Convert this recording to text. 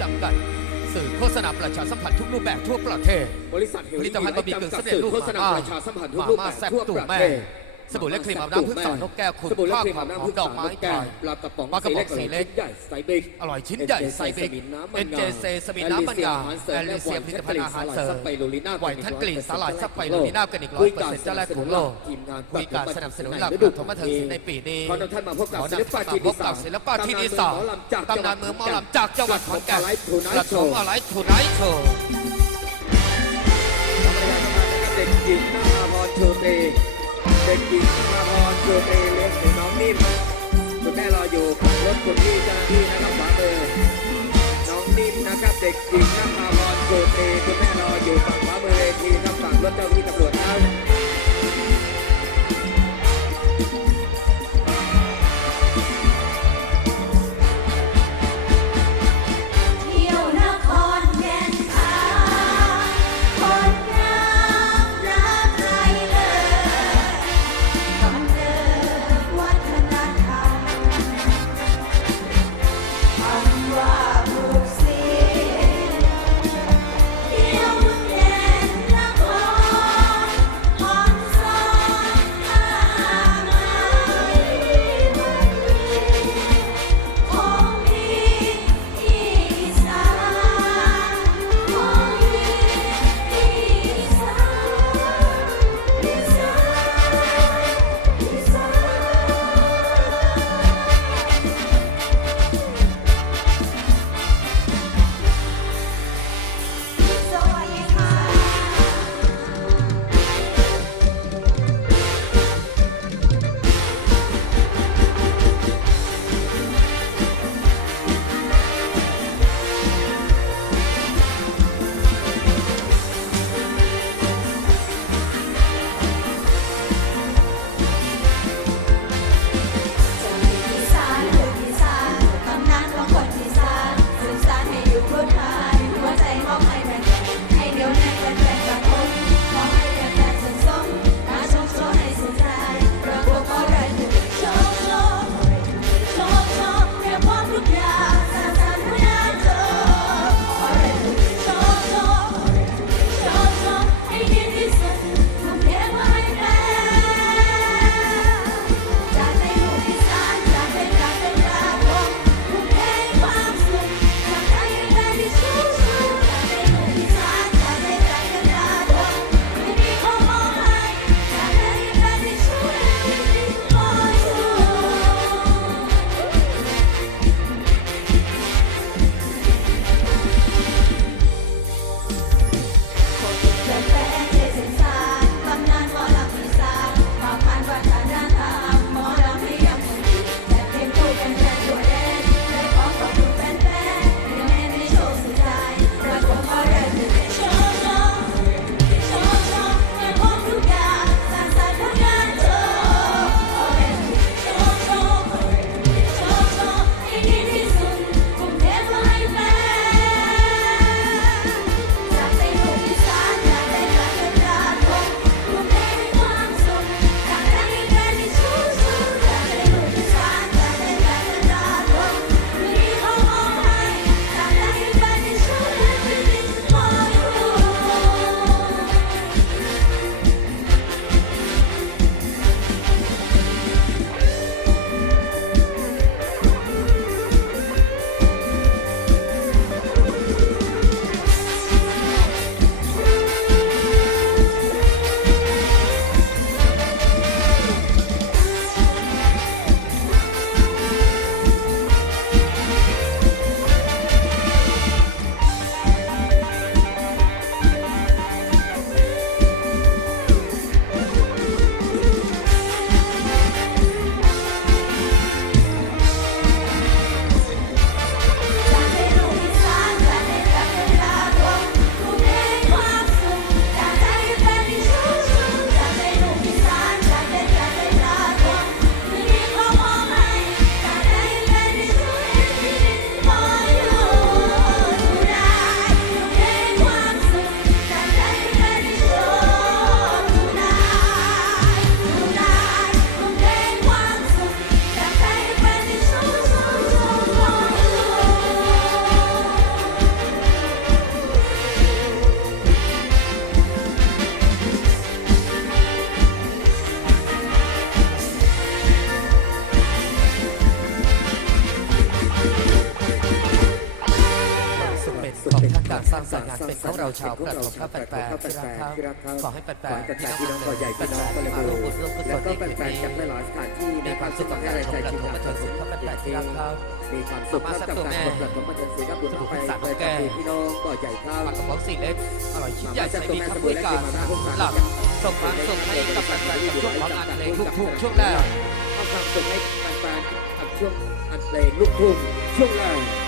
จำกัด สื่อโฆษณาประชาสัมพันธ์ทุกรูปแบบทั่วประเทศ บริษัทเฮผลลิลี่ตภัณฑ์บะหมี่กึ่งสำเร็จรูปโฆษณามาม่าประชาสัมพันธ์ทุกรูปแบบมาม่าแซ่บทั่วตู่ประแม่เทศ สบู่และครีมอาบน้ำพึ่งสารนกแก้วขุนสบู่และข้าวครีมหออาบมน้ำพึ่งดอกไม้สารนกแก้ไทวยปลากระป๋องปลากระป๋องสีสีเล็เล็กกใหญ่ไซส์บิ๊กอร่อยชิ้นใหญ่ไซส์บิ๊กเอ็นเจเซสมินน้ำมันงาเอ็นเจเซสมินน้ำมันงาแอลิเซียผลิตภัณฑ์อาหารเสริมซับไปรูลิน่าไหวท่านกลิ่นสาหร่ายซับไปรูลิน่ากันอีกร้อยเปอร์เซ็นต์เจ้าแรกของโลกทีมงานมีการสนับสนุนหลักฤดูธรรมะเทิงศิลป์ในปีนี้ขอนำท่านมาพบกับขอนำศิลปะที่พบกับศิลปะที่ดีสามตำนานเมืองหมอลำจากจังหวัดขอนแก่นกระทงอะไรทูไนกระท์โชทงว์อะไรโชว์เด็กหญิงนภาพรโชเต เด็กหญิงนภาพรโชเตเล็กหรือน้องนิ่มคุณแม่รออยู่ขับรถคุณพี่เจ้าหน้าที่นะครับขวามือน้องนิ่มนะครับเด็กหญิงนภาพรโชเตคุณแม่รออยู่ฝั่งขวามือเวทีครับฝั่งรถเจ้าหน้าที่ตำรวจ เป็นของเราชาวแฟนผมครับแฟนๆที่รักครับขอให้แฟนๆพี่น้องพี่อใหญ่พี่น้องที่มาร่วมบุญร่วมกุศแล้วก็ในคืนแฟนนี้ๆจากหลายสถานที่มีความสุขกับการชมกระทงบันเทิงสุขครับแฟนๆที่รักครับมีความสุขครับกับการชมกระทงบันเทิงสุขครับบุญไปไปพี่น้องบ่อใหญ่ครับปากกระป๋องสี่เล็กอร่อยชิ้นใหญ่ใจดีครับด้วยการหลับส่งมามส่งให้กับแฟนๆกับช่วงของงานเพลงลูกทุ่งช่วงแรกความสุขให้แฟนๆกับช่วงอันเพลงลูกทุ่งช่วงแรก